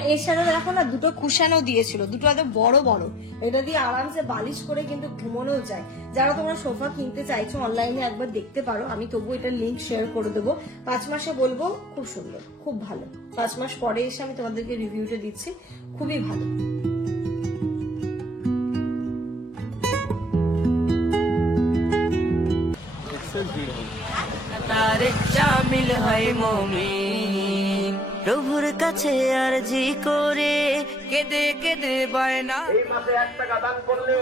আর এর সাথে দেখো না দুটো কুশানও দিয়েছিল, দুটো এত বড় বড়, এটা দিয়ে আরামসে বালিশ করে কিন্তু ঘুমানো যায়। যারা তোমরা সোফা কিনতে চাইছো অনলাইনে একবার দেখতে পারো, আমি তবু এটার লিঙ্ক শেয়ার করে দেবো। 5 মাসে বলবো খুব সুন্দর, খুব ভালো। 5 মাস পরে এসে আমি তোমাদেরকে রিভিউটা দিচ্ছি, খুবই ভালো। শামিল হয় মুমিন প্রভুর কাছে আরজি করে কেঁদে কেঁদে বায়না। এই মাসে 1 টাকা দান করলে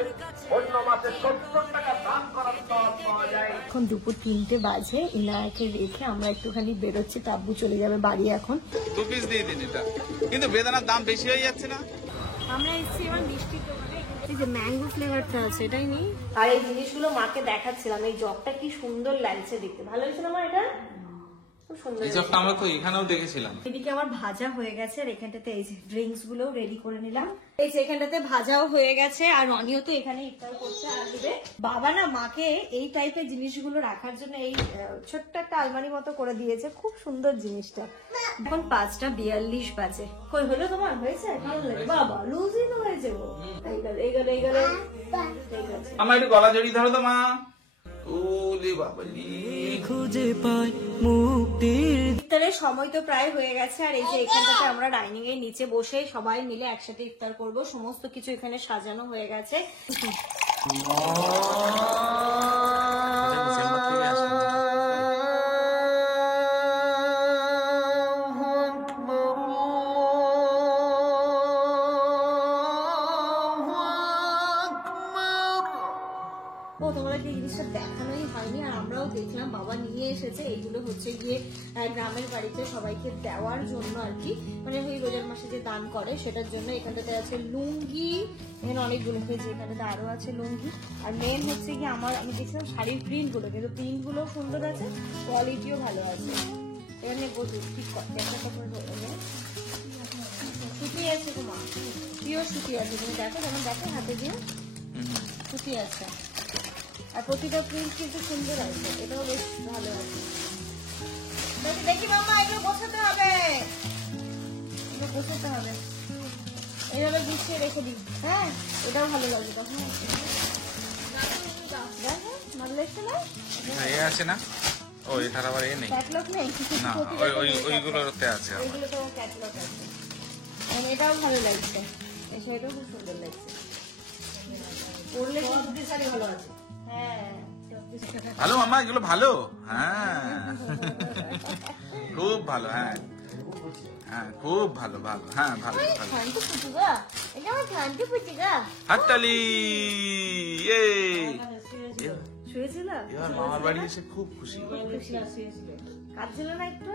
অন্য মাসে 70 টাকা দান করার সওয়াব পাওয়া যায়। এখন দুপুর 3টে বাজে, ইনায়াকে রেখে আমরা একটুখানি বেরোচ্ছি, তাব্বু চলে যাবে বাড়ি এখন। 2 পিস দিয়ে দিন এটা, কিন্তু বেদানার দাম বেশি হয়ে যাচ্ছে না? আমরা এসেছি এবার মিষ্টির দোকানে, এই যে ম্যাঙ্গো ফ্লেভারটা আছে এটাই নেই। আর এই জিনিসগুলো মাকে দেখাচ্ছিলাম, এই জগটা কি সুন্দর লাগছে দেখতে, ভালো হয়েছে না মা? এটা খুব সুন্দর। এই সবটা আমরা তো এখানেও দেখেছিলাম। এদিকে আমার ভাজা হয়ে গেছে, আর এখানটাতে এই যে ড্রিঙ্কস গুলো রেডি করে নিলাম। এই যে এখানটাতে ভাজাও হয়ে গেছে, আর রনিও তো এখানে ইফতার করতে আসবে। বাবা না মাকে এই টাইপের জিনিসগুলো রাখার জন্য এই ছোট্ট একটা আলমারি মতো করে দিয়েছে, খুব সুন্দর জিনিসটা। এখন 5:42 বাজে। কই হলো তোমার? হয়েছে? ভালো লাগে বাবা, লুজই তো হয়েছে গো। এই গেল আমার একটু গলা জড়িয়ে ধরো তো মা। ওলে বাবালি খুঁজে পাই মুক্তির। ইফতারের সময় তো প্রায় হয়ে গেছে, আর এই যে এখানটাতে আমরা ডাইনিং এর নিচে বসে সবাই মিলে একসাথে ইফতার করব। সমস্ত কিছু এখানে সাজানো হয়ে গেছে। তোমাদেরকে এই জিনিসটা দেখানোই হয়নি, আর আমরাও দেখলাম, বাবা নিয়ে এসেছে। এইগুলো হচ্ছে গিয়ে গ্রামের বাড়িতে সবাইকে দেওয়ার জন্য আর কি, মানে ওই রোজার মাসে যে দান করে সেটার জন্য। এখানটাতে আছে লুঙ্গি, এখানে অনেকগুলো হয়েছে, এখানটাতে আরো আছে লুঙ্গি। আর মেন হচ্ছে গিয়ে আমি দেখছিলাম শাড়ির প্রিন্ট গুলো, কিন্তু প্রিন্ট গুলো সুন্দর আছে, কোয়ালিটিও ভালো আছে। এখানে ঠিক সুতি আছে, তোমার প্রিয় সুতি আছে, তুমি দেখো যেমন দেখো হাতে দিয়ে সুতি আছে। আর প্রতিটা প্রিন্ট কিন্তু সুন্দর আছে, এটাও বেশ ভালো আছে। দেখি মামা, এগুলো বসাতে হবে, এগুলো বসাতে হবে, এইভাবে গুছিয়ে রেখে দিই। হ্যাঁ, এটাও ভালো লাগবে তখন। আছে না? ও এটার আবার এ নেই, ক্যাটলগ নেই না ওইগুলোতে আছে। ওইগুলো তো ক্যাটলগ আছে। এটাও ভালো লাগছে, সেটাও খুব সুন্দর লাগছে। পরলে শাড়ি ভালো আছে। হ্যাঁ ভালো মামা, এগুলো ভালো। হ্যাঁ খুব ভালো। হ্যাঁ হ্যাঁ খুব ভালো ভালো। হ্যাঁ ভালো হাততালি। শুয়েছিল, এবার মামার বাড়ি এসে খুব খুশি। কাঁদছিল না একটু?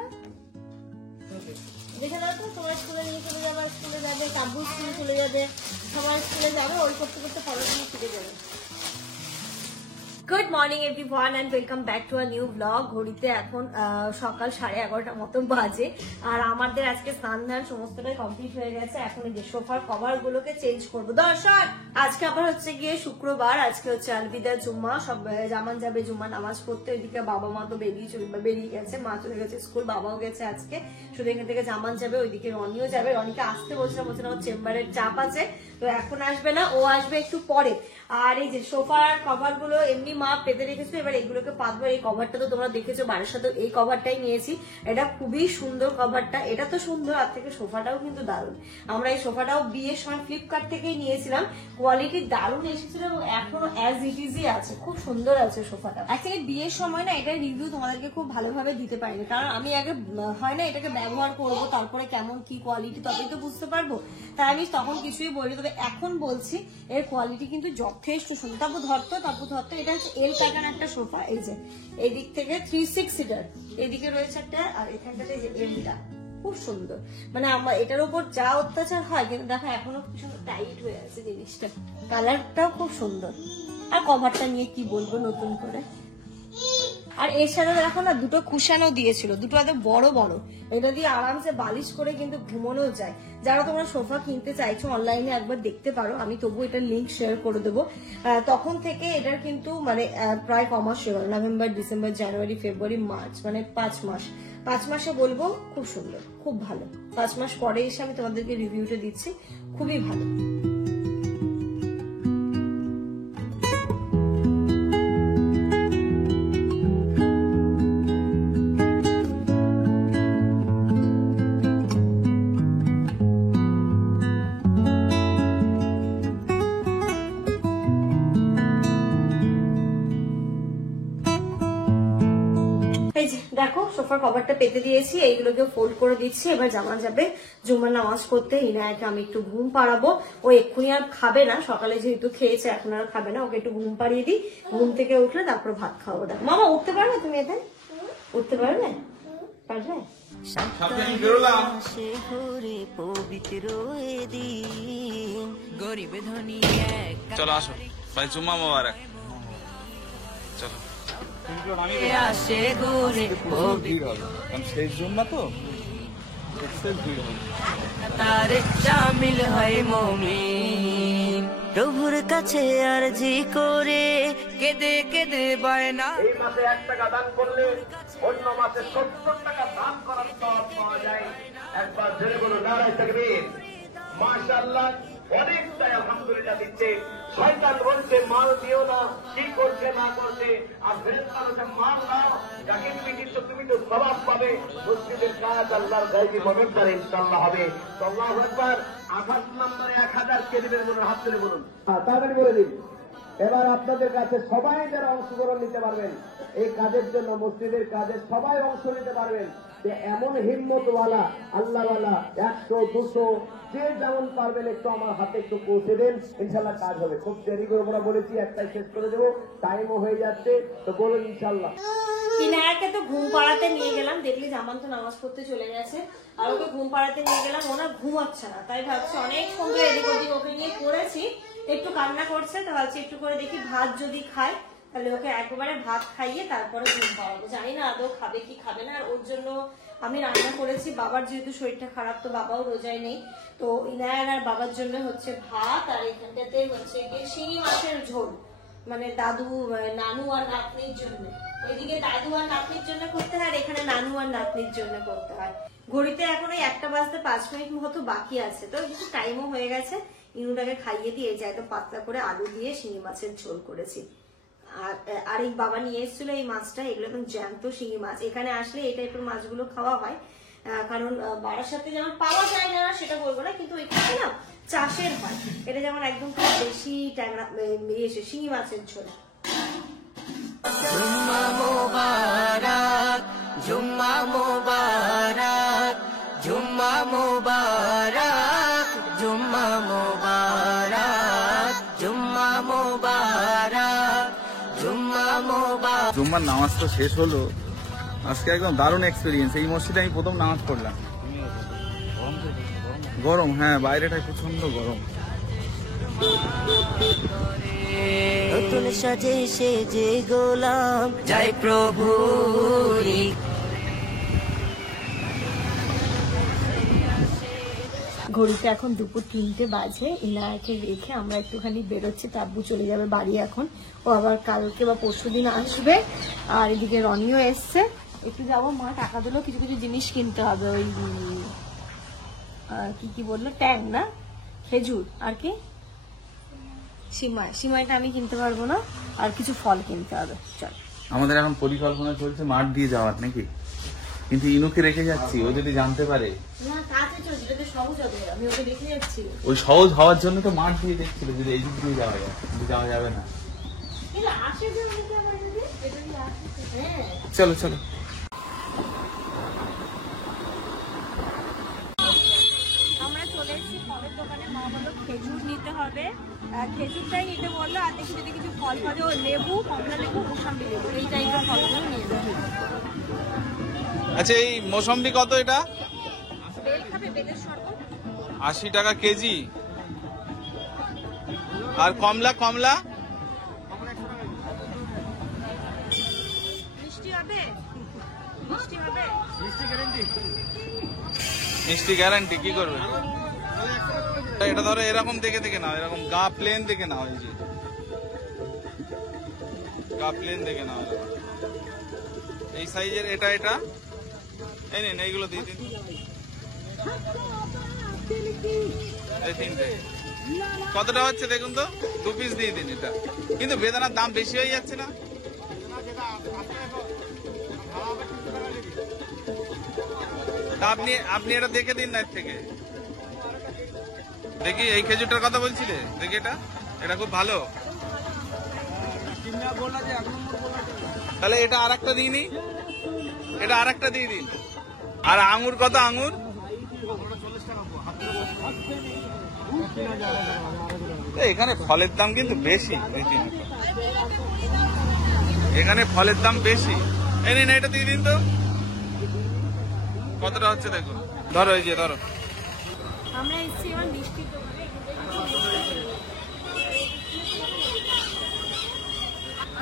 দেখে দাও তো, তোমার স্কুলে নিয়ে চলে যাবে, স্কুলে যাবে, কাব্বু স্কুলে চলে যাবে, সবার স্কুলে যাবে, ওই করতে করতে পড়াশোনা শিখে যাবে। Good morning everyone and welcome back to a new blog. ঘড়িতে এখন সকাল 11:30 মতো বাজে, আর আমাদের আজকে স্নান ধান সমস্তটাই কমপ্লিট হয়ে গেছে। এখন এই যে সোফার কভার গুলোকে চেঞ্জ করবো। দর্শক, আজকে আবার হচ্ছে গিয়ে শুক্রবার, আজকে হচ্ছে আলবিদা জুম্মা, সব জামান যাবে জুম্মা নামাজ পড়তে। ওইদিকে বাবা মা তো বেরিয়ে গেছে, মা চলে গেছে স্কুল, বাবাও গেছে আজকে, শুধু এখান থেকে জামান যাবে। ওইদিকে রনিও যাবে, রনিকে আসতে বলছিলাম, ওর চেম্বারের চাপ আছে, তো এখন আসবে না, ও আসবে একটু পরে। আর এই যে সোফার কভার গুলো এমনি মা পেতে রেখেছো, এবার এইগুলোকে পাতবো। এই কভারটা তো তোমরা দেখেছো, বাড়ির সাথে এই কভারটাই নিয়েছি, এটা খুবই সুন্দর কভারটা। এটা তো সুন্দর, আর থেকে সোফাটাও কিন্তু দারুণ। আমরা এই সোফাটাও বিয়ের সময় ফ্লিপকার্ট থেকেই নিয়েছিলাম, কোয়ালিটি দারুণ এসেছিল এবং এখনো অ্যাজ ইট ইজই আছে, খুব সুন্দর আছে সোফাটা। অ্যাকচুয়ালি বিয়ের সময় না এটার রিভিউ তোমাদেরকে খুব ভালোভাবে দিতে পারিনি, কারণ আমি আগে হয় না এটাকে ব্যবহার করবো, তারপরে কেমন কি কোয়ালিটি তবেই তো বুঝতে পারবো, তাই আমি তখন কিছুই বলি। তবে এখন বলছি এর কোয়ালিটি কিন্তু যথেষ্ট সুন্দর। তারপর ধরতো এটা হচ্ছে এল প্যাটার্ন একটা সোফা, এই যে এই দিক থেকে 3-6 সিটার, এইদিকে রয়েছে একটা, আর এখানটাতে যে এলটা খুব সুন্দর। মানে আমার এটার উপর যা অত্যাচার হয়, কিন্তু দেখো এখনো ভীষণ টাইট হয়ে আছে জিনিসটা, কালারটাও খুব সুন্দর। আর কভারটা নিয়ে কি বলবো নতুন করে। আর এর সাথে দেখো না দুটো কুশানও দিয়েছিল, দুটো এত বড় বড়, এটা দিয়ে আরামসে বালিশ করে কিন্তু ঘুমানো যায়। যারা তোমরা সোফা কিনতে চাইছো অনলাইনে একবার দেখতে পারো, আমি তবু এটার লিঙ্ক শেয়ার করে দেবো। তখন থেকে এটার কিন্তু মানে প্রায় কমাস হয়ে গেল, নভেম্বর, ডিসেম্বর, জানুয়ারি, ফেব্রুয়ারি, মার্চ, মানে 5 মাস। 5 মাসে বলবো খুব সুন্দর, খুব ভালো। 5 মাস পরে এসে আমি তোমাদেরকে রিভিউটা দিচ্ছি, খুবই ভালো। এই যে দেখো সোফার কভারটা পেতে দিয়েছি, এইগুলোকে ফোল্ড করে দিচ্ছি। এবার জামা যাবে জুম্মার নামাজ করতে। ইনায়াকে আমি একটু ঘুম পাড়াবো, ও এক্ষুনি আর খাবে না, সকালে যেহেতু খেয়েছে এখন আর খাবে না। ওকে একটু ঘুম পাড়িয়ে দিই, ঘুম থেকে উঠলে তারপর ভাত খাওয়াবো। দেখো মামা উঠতে পারবে তুমি? এতে উঠতে পারবে? পারবে? সে ঘরে পবিত্র দিন গরিব ধনী এক চলো আসো ভাই, জুম্মা মোবারক। চলো আসে ঘরে ভিড় হবে, কারণ শেষ জুম্মা তো ভিড় হবে। তারে শামিল হয় মুমিন প্রভুর কাছে আরজি করে কেঁদে কেঁদে বায়না। এই মাসে 1 টাকা দান করলে অন্য মাসে 70 টাকা দান করার সওয়াব পাওয়া যায়। একবার জোরে বলো নারায়ে তাকবীর। মাশাআল্লাহ, অনেকটাই আলহামদুলিল্লাহ দিচ্ছে। শয়তান বলছে মাল দিও না, কি করছে না করছে, আর ফেরেশতা বলছে মাল দাও, যাকে তুমি দিচ্ছ তুমি তো সওয়াব পাবে। মসজিদের কাজ আল্লাহর গায়বী মদত দ্বারা ইনশাআল্লাহ হবে। তো আল্লাহু আকবার। 28 নম্বরে 1000 কে দিবেন বলুন, হাত তুলে বলুন। তাড়াতাড়ি বলে দিন। এবার আপনাদের কাছে সবাই যারা অংশগ্রহণ নিতে পারবেন এই কাজের জন্য, মসজিদের কাজে সবাই অংশ নিতে পারবেন। যে এমন হিম্মতওয়ালা আল্লাহওয়ালা 100 200 যে যেমন পারবেন একটু আমার হাতে একটু পৌঁছে দেন, ইনশাল্লাহ কাজ হবে। খুব দেরি করে আমরা বলেছি একটাই শেষ করে দেবো, টাইমও হয়ে যাচ্ছে, তো বলুন ইনশাল্লাহ। ইনায়াকে তো ঘুম পাড়াতে নিয়ে গেলাম, দেখলি জামান তো নামাজ পড়তে চলে গেছে, আর ওকে ঘুম পাড়াতে নিয়ে গেলাম, ওনা ঘুমাচ্ছে না। তাই ভাবছি অনেক সময় এদিক ওদিক ওকে নিয়ে করেছি, একটু কান্না করছে, তো ভাবছি একটু করে দেখি ভাত যদি খায় তাহলে ওকে একবারে ভাত খাইয়ে তারপরে ঘুম পাড়াবো। জানি না আদৌ খাবে কি খাবে না। আর ওর জন্য আমি রান্না করেছি, বাবার যেহেতু শরীরটা খারাপ তো বাবাও রোজায় নেই, তো ইনায়ার আর বাবার জন্য হচ্ছে ভাত, আর এখানটাতে হচ্ছে শিঙি মাছের ঝোল, মানে দাদু নানু আর নাতনির জন্য। ওইদিকে দাদু আর নাতনির জন্য করতে হয়, আর এখানে নানু আর নাতনির জন্য করতে হয়। ঘড়িতে এখন ওই 1টা বাজতে 5 মিনিট মতো বাকি আছে, তো কিছু টাইমও হয়ে গেছে। ইনুটাকে খাইয়ে দিয়ে এই যে একদম পাতলা করে আলু দিয়ে শিঙি মাছের ঝোল করেছি। আর এই বাবা নিয়ে এসেছিল এই মাছটা, এগুলো একদম জ্যান্ত শিঙি মাছ। এখানে আসলে এই টাইপের মাছগুলো খাওয়া হয়, কারণ বারাসাতে যেমন পাওয়া যায় না সেটা বলবো না, কিন্তু এখানে না চাষের হয়। এটা যেমন একদম খুব বেশি ট্যাংরা শিঙি মাছের ঝোল। জুম্মা মোবারক জুম্মা মোবারক জুম্মা মোবারক জুম্মা মোবারক জুম্মা মোবারক জুম্মা মোবারক। জুম্মার নামাজ তো শেষ হলো, আজকে একদম দারুণ এক্সপিরিয়েন্স। এই মসজিদে আমি প্রথম নামাজ পড়লাম। গরম, হ্যাঁ বাইরেটাই প্রচন্ড গরম। নতুন সাজে সেজে গোলাম জয় প্রভুরি। ঘড়িতে এখন দুপুর 3টে বাজে। ইনায়াকে রেখে আমরা একটুখানি বেরোচ্ছি, তাব্বু চলে যাবে বাড়ি এখন, ও আবার কালকে বা পরশুদিন আসবে। আর এদিকে রনিও এসছে, একটু যাবো, মা টাকা দিলো, কিছু কিছু জিনিস কিনতে হবে। ওই কি বললো, ট্যাং না খেজুর, আর কি সিমাইটা আমি কিনতে পারবো না, আর কিছু ফল কিনতে হবে। চল, আমাদের এখন পরিকল্পনা চলছে মাঠ দিয়ে যাওয়ার নাকি, কিন্তু ইনুকে রেখে যাচ্ছি, ও যদি জানতে পারে। না কাছে চলছে, এটা সহজ হবে, আমি ওকে দেখে যাচ্ছি। ওই সহজ হওয়ার জন্য তো মাঠ দিয়ে দেখছিল, যদি এই দিক দিয়ে যাওয়া যায়, কিন্তু যাওয়া যাবে না। চলো চলো। আমরা চলে এসেছি ফলের দোকানে। মা বললো খেজুর নিতে হবে, খেজুরটাই নিতে বললো, আর দেখি যদি কিছু ফল পাওয়া যায়, লেবু, কমলা লেবু, মোসাম্বি লেবু, এই টাইপের ফলগুলো নিয়ে যাবে। আচ্ছা এই মৌসম্বি কত? এটা বেল খাবে, বেলের শরবত 80 টাকা কেজি। আর কমলা? কমলা মিষ্টি হবে, মিষ্টি হবে, মিষ্টি গ্যারান্টি। কি করবে এটা? ধরো এরকম দেখে দেখে নাও, এরকম গা প্লেন দেখে নাও, এই যে গা প্লেন দেখে নাও, এই সাইজের। এটা এই নিন এইগুলো দিয়ে দিন, এই 3টে কতটা হচ্ছে দেখুন তো, 2 পিস দিয়ে দিন। এটা কিন্তু বেদানার দাম বেশি হয়ে যাচ্ছে না? তা আপনি এটা দেখে দিন না, এর থেকে দেখি। এই খেজুরটার কথা বলছিলে, দেখি এটা খুব ভালো। তাহলে এটা আর একটা দিই নি, এটা আর একটা দিয়ে দিন। আর আঙুর কত? আঙুর এখানে ফলের দাম কিন্তু বেশি, এখানে ফলের দাম বেশি। এই নিন এটা দিয়ে দিন তো, কতটা হচ্ছে দেখুন। ধরো, এই যে ধরো। আমরা এসেছি এবার মিষ্টি দোকানে।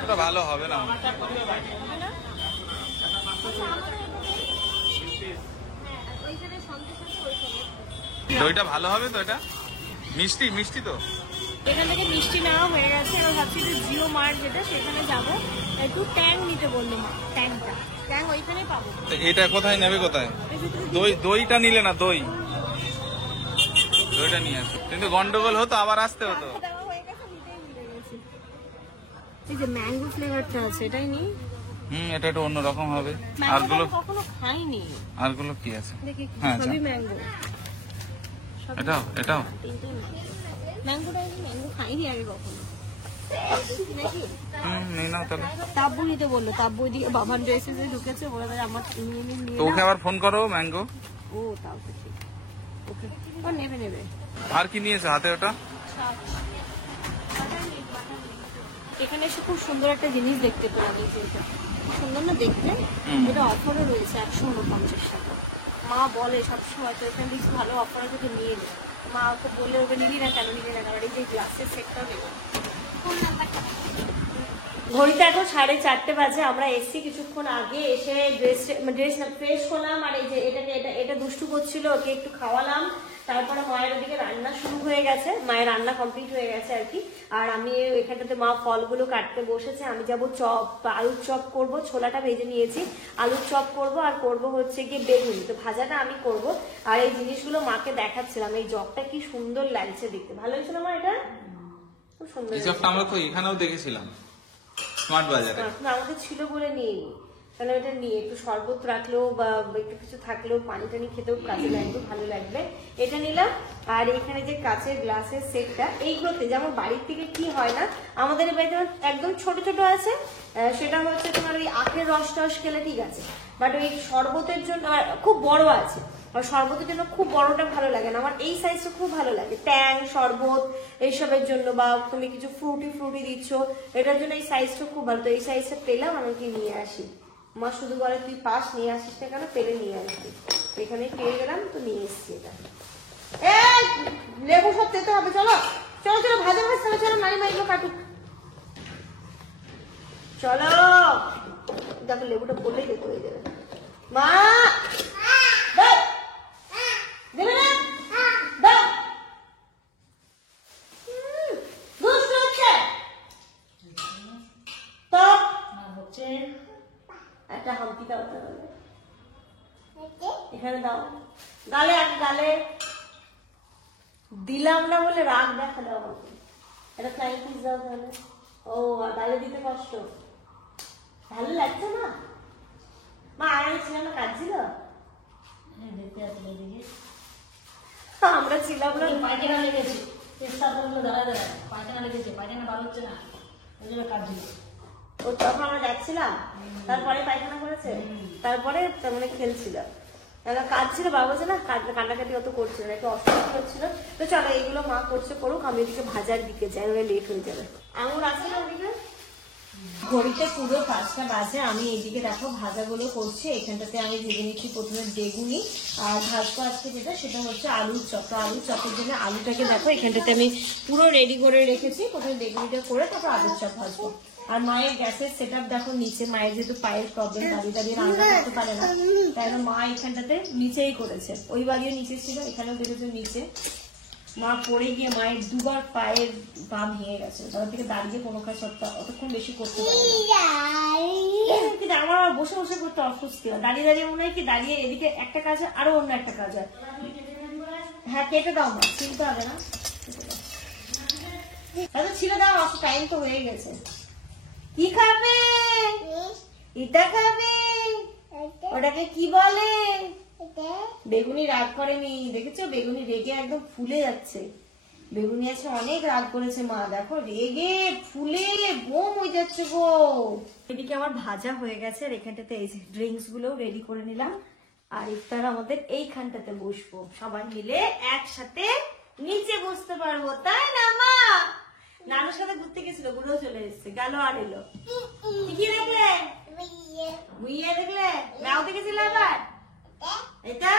ওটা ভালো হবে না, দইটা ভালো হবে তো? এটা মিষ্টি মিষ্টি তো। এখান থেকে মিষ্টি নেওয়া হয়ে গেছে, এবার ভাবছি যে জিও মার্ট যেটা সেখানে যাবো, একটু ট্যাং নিতে বললো মা। ট্যাং ওইখানে পাবো। এটা কোথায় নেবে? কোথায়? দইটা নিলে না, দইটা নিয়ে আসো। কিন্তু গন্ডগোল হতো, আবার আসতে হতো। এই যে ম্যাঙ্গো ফ্লেভারটা আছে, এটাই নি। এটা একটু অন্যরকম হবে। আরগুলো কখনো খাইনি। আরগুলো কি আছে? দেখি হ্যাঁ, সবই ম্যাঙ্গো। এটাও ম্যাঙ্গো খাইনি আগে কখনো। নেই না তাহলে। তাব্বু নিতে বললো, তাব্বু ওইদিকে বাবার ড্রেসে ঢুকেছে, বলে আমার নিয়ে তো ওকে আবার ফোন করো, ম্যাঙ্গো। ও তাও তো ঠিক, ওকে ও নেবে। আর কি নিয়েছে হাতে? ওটা এখানে এসে খুব সুন্দর একটা জিনিস দেখতে পেলাম, এই যে এটা খুব সুন্দর না দেখতে। এটা অফারও রয়েছে 149 টাকা। মা বলে সবসময় তো এখানে দেখছি ভালো অফার থেকে নিয়ে নে। মা ওকে বললে ওকে নিবি না কেন, আর এই যে গ্লাসের সেটটাও নেব। ঘড়িতে এখন 4:30 বাজে। আমরা এসছি কিছুক্ষণ আগে, এসে ড্রেস ফ্রেশ করলাম, আর এই যে এটা দুষ্টু করছিল, ওকে একটু খাওয়ালাম। তারপরে মায়ের ওদিকে রান্না শুরু হয়ে গেছে, মায়ের রান্না কমপ্লিট হয়ে গেছে আর কি। আর আমি এখানটাতে মা ফলগুলো কাটতে বসেছে। আমি যাবো আলুর চপ করব, ছোলাটা ভেজে নিয়েছি, আলুর চপ করব, আর করব হচ্ছে গিয়ে বেগুন। তো ভাজাটা আমি করব। আর এই জিনিসগুলো মাকে দেখাচ্ছিলাম, এই জগটা কি সুন্দর লাগছে দেখতে। ভালো হয়েছে না মা? এটা খুব সুন্দর। এই সবটা আমরা তো এখানেও দেখেছিলাম স্মার্ট বাজারে। আমাদের ছিল বলে নিয়ে তাহলে এটা নিয়ে একটু শরবত রাখলেও বা একটু কিছু থাকলেও পানি টানি খেতেও কাজে লাগবে, ভালো লাগবে। এটা নিলাম। আর এখানে যে কাঁচের গ্লাসের সেটটা, এইগুলোতে যেমন বাড়ির থেকে কি হয় না, আমাদের বাড়িতে একদম ছোট ছোট আছে, সেটা হচ্ছে তোমার ওই আখের রস টস খেলে ঠিক আছে, বাট ওই শরবতের জন্য খুব বড় আছে। আর শরবতের জন্য খুব বড়টা ভালো লাগে না আমার, এই সাইজটা খুব ভালো লাগে। ট্যাং শরবত এইসবের জন্য, বা তুমি কিছু ফ্রুটি দিচ্ছ, এটার জন্য এই সাইজটা খুব ভালো। তো এই সাইজটা পেলাম, আমি কি নিয়ে আসি। মা শুধু বলে তুই পাস, নিয়ে আসিস না কেন, পেলে নিয়ে আসবি। এখানে পেয়ে গেলাম তো নিয়ে এসছি এটা। লেবু সব যেতে হবে, চলো চলো চলো, ভাজা ভাজতে চলো, মাইমা এগুলো কাটুক, চলো। দেখো লেবুটা পড়লেই যেতে হয়ে যাবে। মা দেবে না, দাও। দুষ্ট হচ্ছে তো, হচ্ছে একটা হামকি দাও, এখানে দাও, গালে গালে দিলাম না বলে রাগ দেখালো আমাকে। এটা ফ্লাইং পিস দাও তাহলে। ও গালে দিতে কষ্ট, ভালো লাগছে না? মা আগে ছিলাম না, কাঁদছিল, আমরা ছিলাম না, পায়খানা লেগেছে, চেষ্টা করলো দাঁড়ায় পায়খানা লেগেছে, পায়খানা বার হচ্ছে না, ওই জন্য কাঁদছিল। ও তখন আমরা যাচ্ছিলাম, তারপরে পায়খানা করেছে, তারপরে মানে খেলছিল, কাঁদছিল, বাবা বলছে না কান্নাকাটি অত করছিল না, একটু অসুবিধা হচ্ছিল। তো চলো এইগুলো মা করছে করুক, আমি এদিকে ভাজার দিকে যাই, ওরা লেট হয়ে যাবে। আঙুর আছে না ওদিকে? ঘড়িতে পুরো 5টা বাজে। আমি এইদিকে দেখো ভাজাগুলো করছি। এখানটাতে আমি ভেজে নিচ্ছি প্রথমে বেগুনি, আর ভাজবো আজকে যেটা সেটা হচ্ছে আলুর চপ। তো আলুর চপের জন্য আলুটাকে দেখো এখানটাতে আমি পুরো রেডি করে রেখেছি, প্রথমে বেগুনিটা করে তারপর আলুর চপ ভাজবো। আর মায়ের গ্যাসের সেট আপ দেখো নিচে, মায়ের যেহেতু পায়ের প্রবলেম, দাঁড়িয়ে রান্না করতে পারে না, তাই মা এখানটাতে নিচেই করেছে। ওই বাড়িও নিচে ছিল, এখানেও দেখেছো নিচে। মা পড়ে গিয়ে মায়ের দুবার পায়ের পা ভেঙে গেছে, তার থেকে দাঁড়িয়ে কোনো কাজ অতক্ষণ বেশি করতে পারে না। কিন্তু আমার বসে বসে করতে অস্বস্তি হয়, দাঁড়িয়ে দাঁড়িয়ে মনে হয় কি দাঁড়িয়ে এদিকে একটা কাজ হয় আরো অন্য একটা কাজ হয়। হ্যাঁ কেটে দাও মা, চিনতে হবে না, ছিল দাও, টাইম তো হয়ে গেছে। কি খাবে? এটা খাবে? ওটাকে কি বলে? বেগুনি রাগ করেনি, দেখেছো? বেগুনি রেগে একদম ফুলে যাচ্ছে। বেগুনি আছে অনেক রাগ করেছে মা, দেখো রেগে ফুলে বোম হয়ে যাচ্ছে গো। এদিকে আমার ভাজা হয়ে গেছে, আর এখানটাতে এই ড্রিঙ্কস গুলো রেডি করে নিলাম। আর ইফতার আমাদের এইখানটাতে বসবো, সবাই মিলে একসাথে নিচে বসতে পারবো, তাই না মা? নানুর সাথে ঘুরতে গেছিল, ঘুরেও চলে এসছে, গেল আর এলো। কি দেখলে? বুইয়ে দেখলে? নাও দেখেছিল আবার এটা?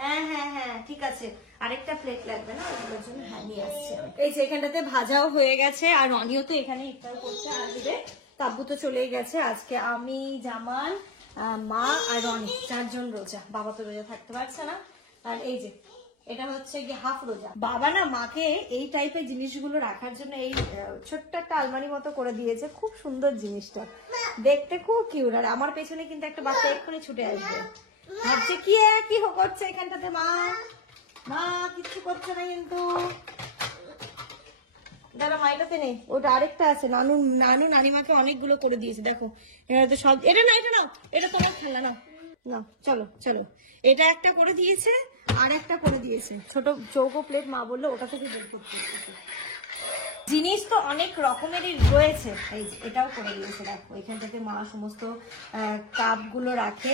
হ্যাঁ হ্যাঁ হ্যাঁ ঠিক আছে, আরেকটা প্লেট লাগবে না, ওগুলোর জন্য হ্যাঁ নিয়ে আসছে। এই যে এখানটাতে ভাজাও হয়ে গেছে, আর রনিও তো এখানে ইফতার করতে আসবে। তাব্বু তো চলেই গেছে। আজকে আমি, জামান, মা আর রনি 4 জন রোজা, বাবা তো রোজা থাকতে পারছে না। আর এই যে এটা হচ্ছে কি হাফ রোজা। বাবা না মাকে এই টাইপের জিনিসগুলো রাখার জন্য এই ছোট্ট একটা আলমারি মতো করে দিয়েছে, খুব সুন্দর জিনিসটা দেখতে, খুব কিউট। আর আমার পেছনে কিন্তু একটা বাচ্চা এক্ষুনি ছুটে আসবে, ভাবছে কি কি করছে এখানটাতে। মা মা কিচ্ছু করছে না কিন্তু, দাঁড়া মাইটাতে নেই, ওটা আরেকটা আছে। নানু নানু নানিমাকে অনেকগুলো করে দিয়েছে, দেখো এটা তো সব। এটা না, এটা নাও, এটা তোমার খেলা, নাও নাও, চলো চলো। এটা একটা করে দিয়েছে, আর একটা করে দিয়েছে ছোট চৌকো প্লেট, মা বললো ওটা থেকে বের করতে। জিনিস তো অনেক রকমেরই রয়েছে, এই এটাও করে দিয়েছে, দেখো এখান থেকে মা সমস্ত কাপ গুলো রাখে,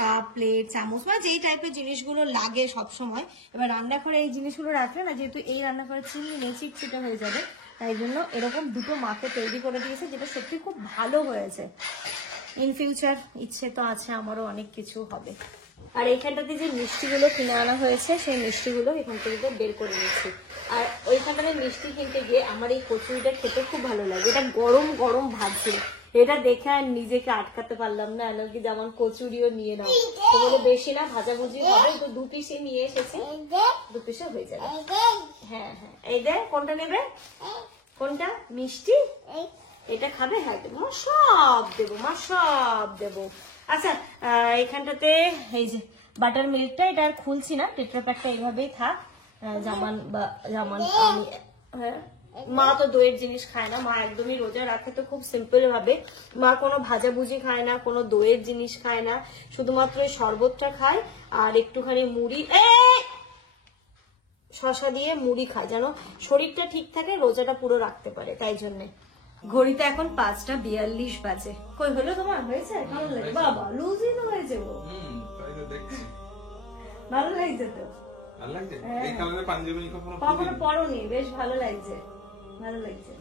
কাপ প্লেট চামচ বা যেই টাইপের জিনিসগুলো লাগে সব সময়। এবার রান্নাঘরে এই জিনিসগুলো রাখলে না, যেহেতু এই রান্নাঘরে চিনি নেই, চিটচিটে হয়ে যাবে, তাই জন্য এরকম দুটো মাকে তৈরি করে দিয়েছে, যেটা সত্যি খুব ভালো হয়েছে। ইন ফিউচার ইচ্ছে তো আছে আমারও, অনেক কিছু হবে। আর এইখানটাতে যে মিষ্টিগুলো কিনে আনা হয়েছে, সেই মিষ্টিগুলো এখান থেকে বের করে নিচ্ছি। আর ওইখানটাতে মিষ্টি কিনতে গিয়ে আমার এই কচুরিটা খেতে খুব ভালো লাগে, এটা গরম গরম ভাজছিল, এটা দেখে আর নিজেকে আটকাতে পারলাম না, এমনকি যেমন কচুরিও নিয়ে নাও, তো বলে বেশি না ভাজাভুজি হবে, তো 2 পিসই নিয়ে এসেছি, 2 পিসে হয়ে যাবে। হ্যাঁ হ্যাঁ, এই দেখ কোনটা নেবে? কোনটা মিষ্টি? এটা খাবে? হ্যাঁ দেবো মা, সব দেবো মা, সব দেবো। আচ্ছা এখানটাতে এই যে বাটার মিল্কটা, এটা আর খুলছি না, টেট্রা প্যাকটা এইভাবেই থাক। জামান আমি, হ্যাঁ মা তো দইয়ের জিনিস খায় না, মা একদমই রোজা রাখে তো খুব সিম্পল ভাবে, মা কোনো ভাজাভুজি খায় না, কোনো দইয়ের জিনিস খায় না, শুধুমাত্র এই শরবতটা খায় আর একটুখানি মুড়ি, শশা দিয়ে মুড়ি খায়, যেন শরীরটা ঠিক থাকে, রোজাটা পুরো রাখতে পারে, তাই জন্যে। ঘড়িতে এখন 5:42 বাজে। কই হলো তোমার? হয়েছে? ভালো লাগে বাবা, লুজই তো হয়েছে গো। ভালো লাগছে তো? ভালো লাগছে? এই কালারের পাঞ্জাবি কখনো পরনি, বেশ ভালো লাগছে, ভালো লাগছে।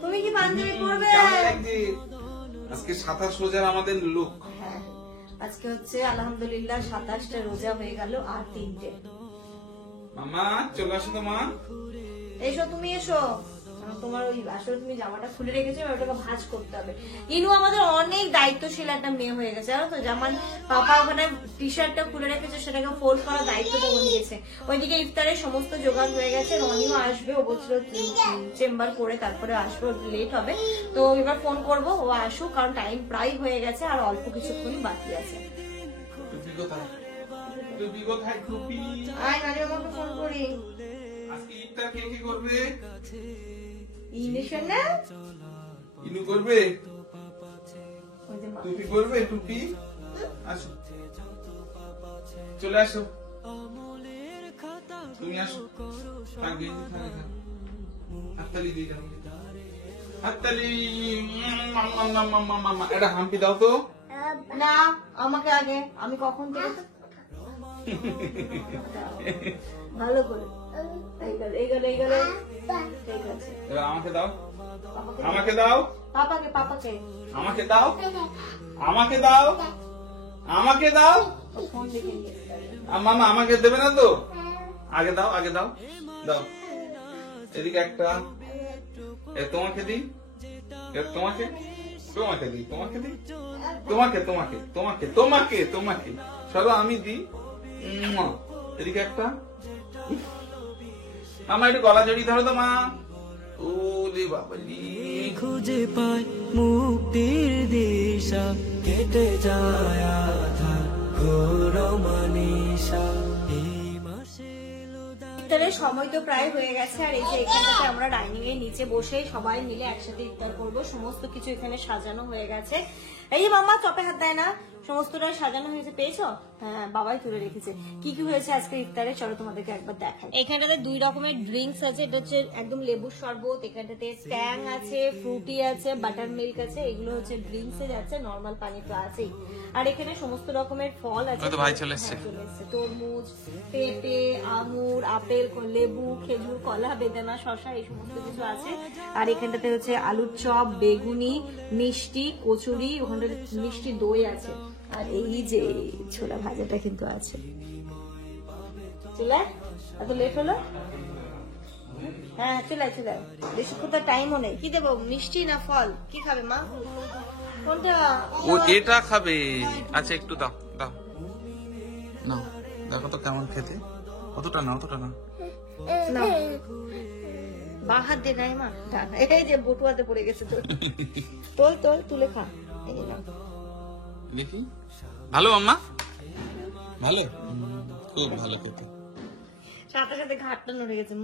তুমি কি পাঞ্জাবি পরবে? আজকে 27 রোজার আমাদের লুক। হ্যাঁ আজকে হচ্ছে আলহামদুলিল্লাহ 27টা রোজা হয়ে গেল, আর 3টে। মামা চলে আসো তো মা। এসো তুমি এসো, তোমার ওই আসলে তুমি জামাটা খুলে রেখেছো, ওটাকে ভাঁজ করতে হবে। ইনু আমাদের অনেক দায়িত্বশীল একটা মেয়ে হয়ে গেছে, জানো তো? যেমন পাপা ওখানে টি শার্টটা খুলে রেখেছে, সেটাকে ফোল্ড করার দায়িত্ব তো নিয়েছে। ওইদিকে ইফতারের সমস্ত জোগাড় হয়ে গেছে, রনিও আসবে, ও বলছিল চেম্বার করে তারপরে আসবে, লেট হবে, তো এবার ফোন করবো ও আসুক, কারণ টাইম প্রায় হয়ে গেছে, আর অল্প কিছুক্ষণই বাকি আছে। টুপি কোথায়? টুপি কোথায়? টুপি আয় নানি আমাকে ফোন করি। আজকে ইফতার কে কি করবে? ইংলিশে না ইনু করবে? টুপি করবে? টুপি আসো, চলে আসো, তুমি আসো, হাততালি দিয়ে যাও, হাততালি। এটা হাম্পি দাও তো। না আমাকে আগে, আমি কখন থেকে ভালো করে এবার আমাকে দাও, আমাকে দাও, পাপাকে, পাপাকে আমাকে দাও, আমাকে দাও, আমাকে দাও। ফোন দেখে নিয়ে মামা আমাকে দেবে না তো? আগে দাও, আগে দাও, দাও। এদিকে একটা, তোমাকে দিই, তোমাকে, তোমাকে দিই, তোমাকে দিই, তোমাকে, তোমাকে, তোমাকে, তোমাকে, তোমাকে, সরো আমি দিই। এদিকে একটা, মামা একটু গলা জড়িয়ে ধরো তো মা। ওরে বাবালি, খুঁজে পায় মুক্তির দিশা, কেটে যায় আধার ঘোর মানিসা। এই মাসে ইফতারের সময় তো প্রায় হয়ে গেছে, আর এই যে এখানটাতে আমরা ডাইনিং এর নিচে বসে সবাই মিলে একসাথে ইফতার করব। সমস্ত কিছু এখানে সাজানো হয়ে গেছে। এই যে মামা চপে হাত দেয় না, সমস্তটা সাজানো হয়েছে, পেয়েছো? হ্যাঁ, বাবাই তুলে রেখেছে। কি কি হয়েছে আজকে ইফতারে চলো তোমাদেরকে একবার দেখাই। এখানটাতে 2 রকমের ড্রিঙ্কস আছে, এটা হচ্ছে একদম লেবুর শরবত, এখানটাতে ট্যাং আছে, ফ্রুটি আছে, বাটার মিল্ক আছে, এগুলো হচ্ছে ড্রিঙ্কস এ যাচ্ছে, নরমাল পানি তো আছেই। আর এখানে সমস্ত রকমের ফল আছে, ভাই চলে এসেছে, তরমুজ, পেঁপে, আঙুর, আপেল, লেবু, খেজুর, কলা, বেদানা, শসা, এই সমস্ত কিছু আছে। আর এখানটাতে হচ্ছে আলুর চপ, বেগুনি, মিষ্টি, কচুরি, ওখানটাতে মিষ্টি দই আছে। আর এই যে ছোলা ভাজাটা কিন্তু আছে। চলে এত লেট হলো? হ্যাঁ চলে চলে, বেশিক্ষণ তো টাইমও নেই। কি দেবো, মিষ্টি না ফল? কি খাবে মা? কোনটা? ও এটা খাবে। আচ্ছা একটু দাও দাও নাও, দেখো তো কেমন খেতে। অতটা না, অতটা না, বা হাত দিয়ে নাই মা, এই যে বটুয়াতে পড়ে গেছে। তোল তোল তুলে খা। এই নাও। দেখি ভালো মাম্মা, ভালো, খুব ভালো খেতে। সাথে সাথে ঘাটটা নড়ে গেছে।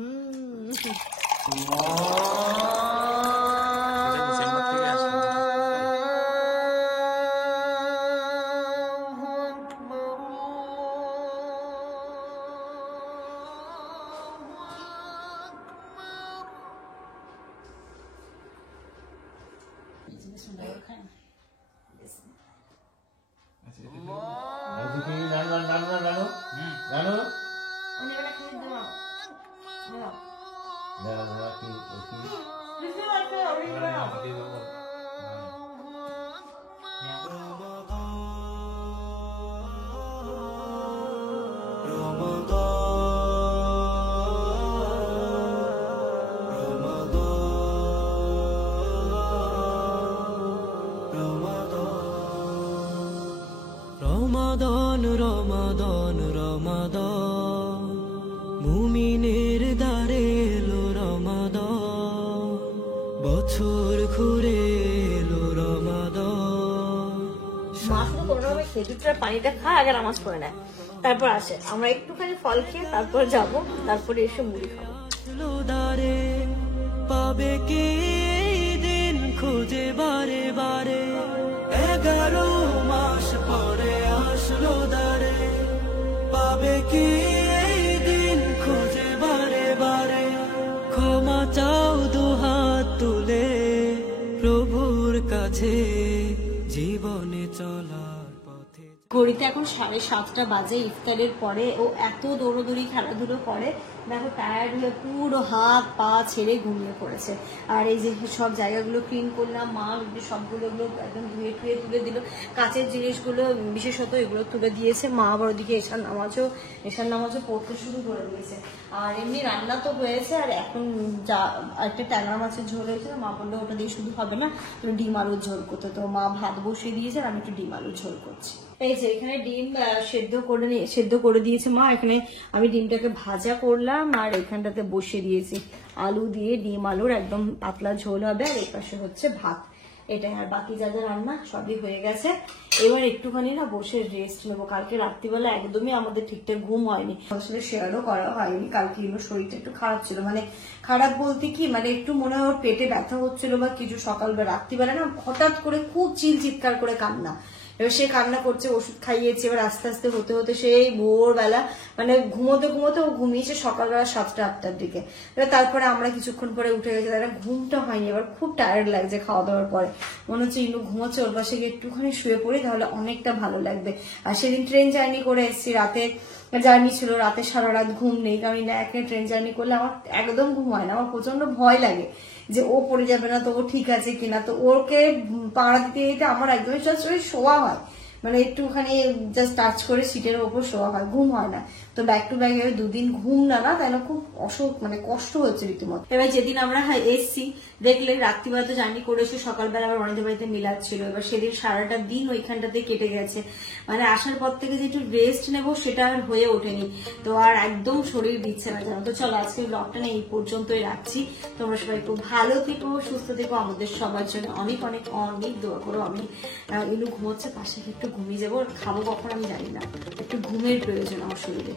ডিসেম্বর থেকে আসে। রমাদান রমাদান রমাদান, মুমিনের দ্বারে এলো রমাদান, বছর ঘুরে এলো রমাদান। মা শুধু কোনো রকমের খেজুরটার পানিটা খায়, আগে নামাজ পড়ে নেয়, তারপর আসে। আমরা একটুখানি ফল খেয়ে তারপর যাব, তারপরে এসে মুড়ি খাবো। দ্বারে পাবে কি দিন খুঁজে বারে বারে, 11 মাস পরে আসলো দ্বারে, পাবে কি দিন খুঁজে বারে বারে। ক্ষমা চাও দুহাত তুলে প্রভুর কাছে, জীবনে চলার পথে। ঘড়িতে এখন 7:30 বাজে। ইফতারের পরে ও এত দৌড়োদৌড়ি খেলাধুলো করে, দেখো টায়ার্ড হয়ে পুরো হাত পা ছেড়ে ঘুমিয়ে পড়েছে। আর এই যে সব জায়গাগুলো ক্লিন করলাম, মা সবগুলো একদম ধুয়ে টুয়ে তুলে দিল। কাঁচের জিনিসগুলো বিশেষত এগুলো তুলে দিয়েছে মা। আবার ওদিকে এশার নামাজও পড়তে শুরু করে দিয়েছে। আর এমনি রান্না তো হয়েছে, আর এখন যা একটা ট্যাংরা মাছের ঝোল হয়েছে, মা বললো ওটা দিয়ে শুধু হবে না, ডিম আলুর ঝোল করতে। তো মা ভাত বসিয়ে দিয়েছে, আর আমি একটু ডিম আলুর ঝোল করছি। এই যে এখানে ডিম সেদ্ধ করে দিয়েছে মা। এখানে আমি ডিমটাকে ভাজা করলাম, আর এখানটাতে বসিয়ে দিয়েছি আলু দিয়ে, ডিম আলুর একদম পাতলা ঝোল হবে। আর এই পাশে হচ্ছে ভাত, এটাই। আর বাকি যা যা রান্না সবই হয়ে গেছে। এবার একটুখানি না বসে রেস্ট নেবো। কালকে রাত্রিবেলা একদমই আমাদের ঠিকঠাক ঘুম হয়নি, আসলে শেয়ারও করা হয়নি। কালকে শরীরটা একটু খারাপ ছিল, মানে খারাপ বলতে কি, মানে একটু মনে হয় পেটে ব্যথা হচ্ছিল বা কিছু। সকালবেলা রাত্রিবেলা না হঠাৎ করে খুব চিৎকার করে কান্না। এবার সে কান্না করছে, ওষুধ খাইয়েছে। এবার আস্তে আস্তে হতে হতে সেই ভোরবেলা, মানে ঘুমোতে ও ঘুমিয়েছে সকালবেলা 7টা-8টার দিকে। এবার তারপরে আমরা কিছুক্ষণ পরে উঠে গেছি, তারা ঘুমটা হয়নি। এবার খুব টায়ার্ড লাগছে খাওয়া দাওয়ার পরে, মনে হচ্ছে ইনু ঘুমোচ্ছে, ওর পাশে গিয়ে একটুখানি শুয়ে পড়ি, তাহলে অনেকটা ভালো লাগবে। আর সেদিন ট্রেন জার্নি করে এসেছি, রাতে জার্নি ছিল, রাতে সারা রাত ঘুম নেই। কারণ একা ট্রেন জার্নি করলে আমার একদম ঘুম হয় না, আমার প্রচন্ড ভয় লাগে যে ও পড়ে যাবে না, তো ও ঠিক আছে কিনা। তো ওকে পাড়া দিতে দিতে আমার একদমই শোয়া হয়, মানে একটুখানি জাস্ট টাচ করে সিটের ওপর শোয়া হয়, ঘুম হয় না। তো ব্যাক টু ব্যাক এবার 2 দিন ঘুম না তাই না, খুব মানে কষ্ট হচ্ছে রীতিমতো। এবার যেদিন আমরা এসছি দেখলে রাত্রিবেলা তো জার্নি করেছি, সকালবেলা আবার অনেকদের বাড়িতে মিলাদ ছিল, এবার সেদিন সারাটা দিন ওইখানটাতে কেটে গেছে। মানে আসার পর থেকে যে একটু রেস্ট নেবো সেটা আর হয়ে ওঠেনি, তো আর একদম শরীর দিচ্ছে না জানো। তো চলো আজকে ব্লগটা না এই পর্যন্তই রাখছি। তোমরা সবাই খুব ভালো থেকো, সুস্থ থেকো, আমাদের সবার জন্য অনেক অনেক অনেক দোয়া করো। আমি ইনু ঘুমোচ্ছে পাশে, একটু ঘুমিয়ে যাবো, খাবো কখন আমি জানি না, একটু ঘুমের প্রয়োজন আমার শরীরে।